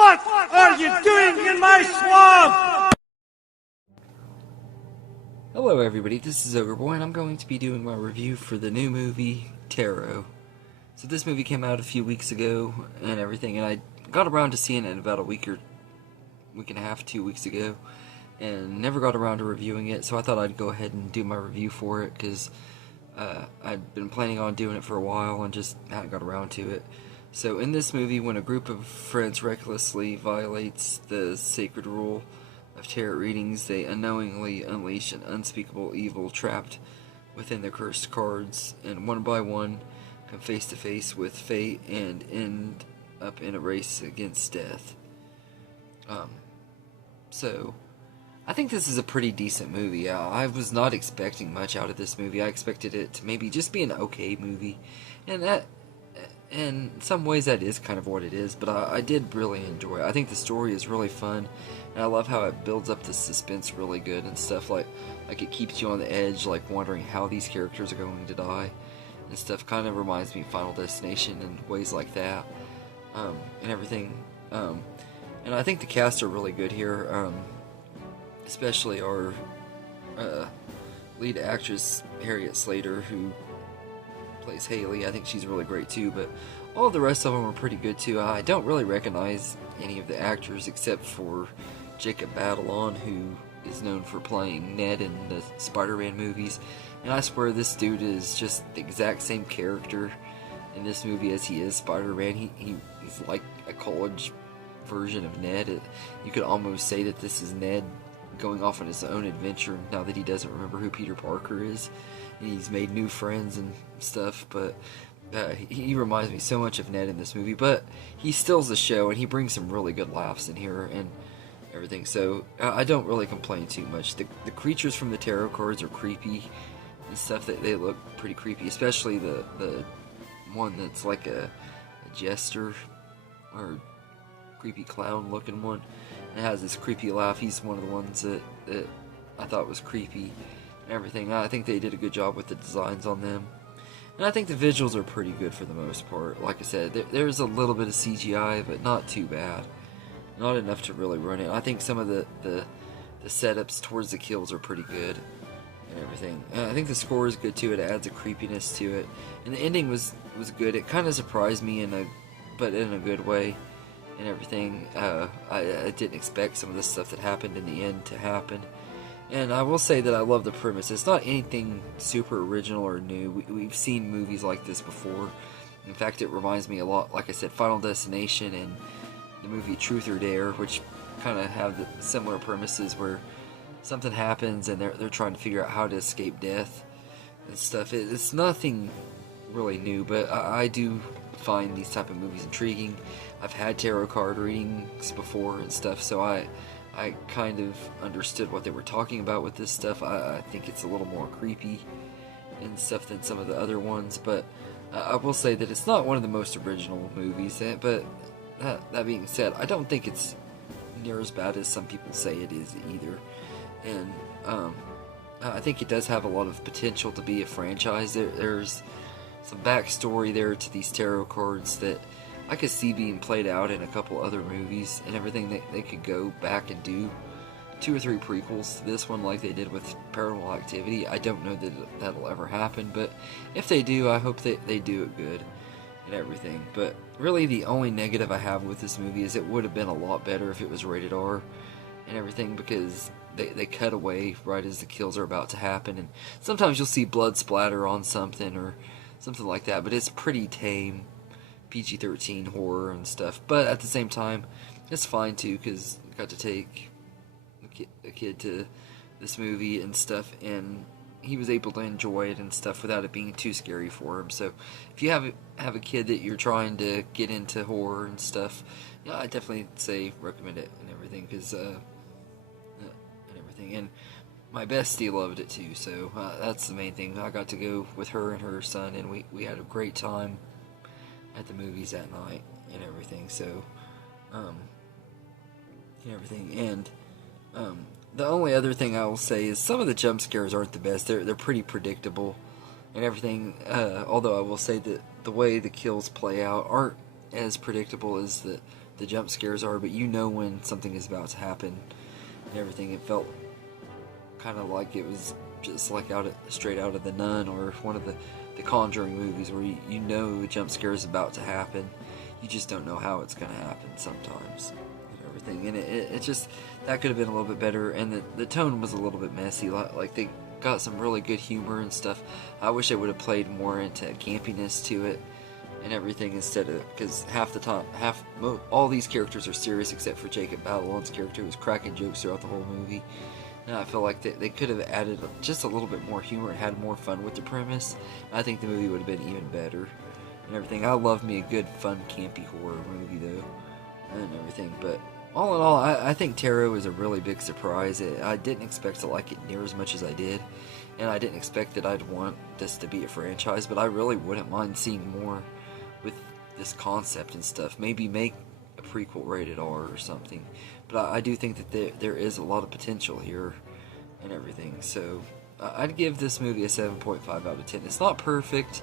What are you doing in my swamp? Hello everybody, this is Ogre Boy, and I'm going to be doing my review for the new movie, Tarot. So this movie came out a few weeks ago and everything, and I got around to seeing it about a week and a half, 2 weeks ago, and never got around to reviewing it, so I thought I'd go ahead and do my review for it, because I'd been planning on doing it for a while and just hadn't got around to it. So in this movie, when a group of friends recklessly violates the sacred rule of tarot readings, they unknowingly unleash an unspeakable evil trapped within the cursed cards, and one by one come face to face with fate and end up in a race against death. So I think this is a pretty decent movie. I was not expecting much out of this movie. I expected it to maybe just be an okay movie, and that, in some ways, that is kind of what it is, but I did really enjoy it. I think the story is really fun, and I love how it builds up the suspense really good and stuff, like it keeps you on the edge, like wondering how these characters are going to die, and stuff. Kind of reminds me of Final Destination and ways like that, and everything. And I think the cast are really good here, especially our lead actress, Harriet Slater, who plays Haley. I think she's really great too, but all the rest of them are pretty good too. I don't really recognize any of the actors except for Jacob Batalon, who is known for playing Ned in the Spider-Man movies, and I swear this dude is just the exact same character in this movie as he is Spider-Man. He's like a college version of Ned. You could almost say that this is Ned going off on his own adventure now that he doesn't remember who Peter Parker is. He's made new friends and stuff, but he reminds me so much of Ned in this movie, but he steals the show, and he brings some really good laughs in here and everything, so I don't really complain too much. The creatures from the tarot cards are creepy and stuff. They look pretty creepy, especially the one that's like a jester, or creepy clown looking one. It has this creepy laugh. He's one of the ones that I thought was creepy and everything. I think they did a good job with the designs on them, and I think the visuals are pretty good for the most part. Like I said, there's a little bit of CGI, but not too bad, not enough to really ruin it. I think some of the setups towards the kills are pretty good and everything. I think the score is good too. It adds a creepiness to it, and the ending was good. It kind of surprised me but in a good way and everything. I didn't expect some of the stuff that happened in the end to happen. And I will say that I love the premise. It's not anything super original or new. We've seen movies like this before. In fact, it reminds me a lot, like I said, Final Destination and the movie Truth or Dare, which kind of have the similar premises where something happens and they're trying to figure out how to escape death and stuff. It's nothing really new, but I do find these type of movies intriguing. I've had tarot card readings before and stuff, so I kind of understood what they were talking about with this stuff. I think it's a little more creepy and stuff than some of the other ones, but I will say that it's not one of the most original movies. But that being said, I don't think it's near as bad as some people say it is either. And I think it does have a lot of potential to be a franchise. There's some backstory there to these tarot cards that I could see being played out in a couple other movies and everything. They could go back and do 2 or 3 prequels to this one like they did with Paranormal Activity. I don't know that that'll ever happen, but if they do, I hope that they do it good and everything. But really the only negative I have with this movie is it would have been a lot better if it was rated R and everything, because they cut away right as the kills are about to happen, and sometimes you'll see blood splatter on something or something like that, but it's pretty tame PG-13 horror and stuff. But at the same time, it's fine too, because I got to take a kid to this movie and stuff, and he was able to enjoy it and stuff without it being too scary for him. So if you have a kid that you're trying to get into horror and stuff, yeah, I definitely say recommend it and everything, because and my bestie loved it too, so that's the main thing. I got to go with her and her son, and we had a great time at the movies that night and everything. So the only other thing I will say is some of the jump scares aren't the best. They're pretty predictable and everything, although I will say that the way the kills play out aren't as predictable as the the jump scares are, but you know when something is about to happen and everything. It felt kind of like it was just like straight out of The Nun or one of the Conjuring movies, where you know a jump scare is about to happen. You just don't know how it's going to happen sometimes and everything. And it just, that could have been a little bit better. And the tone was a little bit messy. Like they got some really good humor and stuff. I wish they would have played more into campiness to it and everything, instead of, because half the time, all these characters are serious except for Jacob Batalon's character, who was cracking jokes throughout the whole movie. And I feel like they could have added just a little bit more humor and had more fun with the premise. I think the movie would have been even better and everything. I love me a good, fun, campy horror movie, though, and everything. But all in all, I think Tarot is a really big surprise. I didn't expect to like it near as much as I did, and I didn't expect that I'd want this to be a franchise, but I really wouldn't mind seeing more with this concept and stuff. Maybe make a prequel rated R or something. But I do think that there is a lot of potential here and everything. So I'd give this movie a 7.5 out of 10. It's not perfect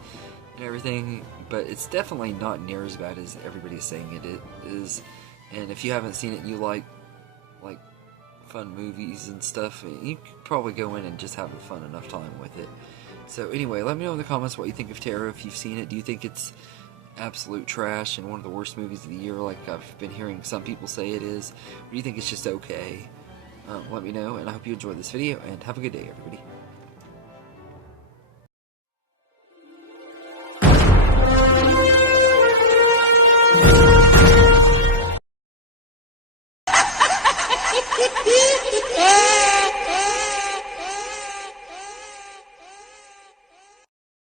and everything, but it's definitely not near as bad as everybody's saying it is. And if you haven't seen it and you like fun movies and stuff, you could probably go in and just have a fun enough time with it. So anyway, let me know in the comments what you think of Tarot, if you've seen it. Do you think it's absolute trash and one of the worst movies of the year, like I've been hearing some people say it is? Or do you think it's just okay? Let me know, and I hope you enjoyed this video, and have a good day, everybody.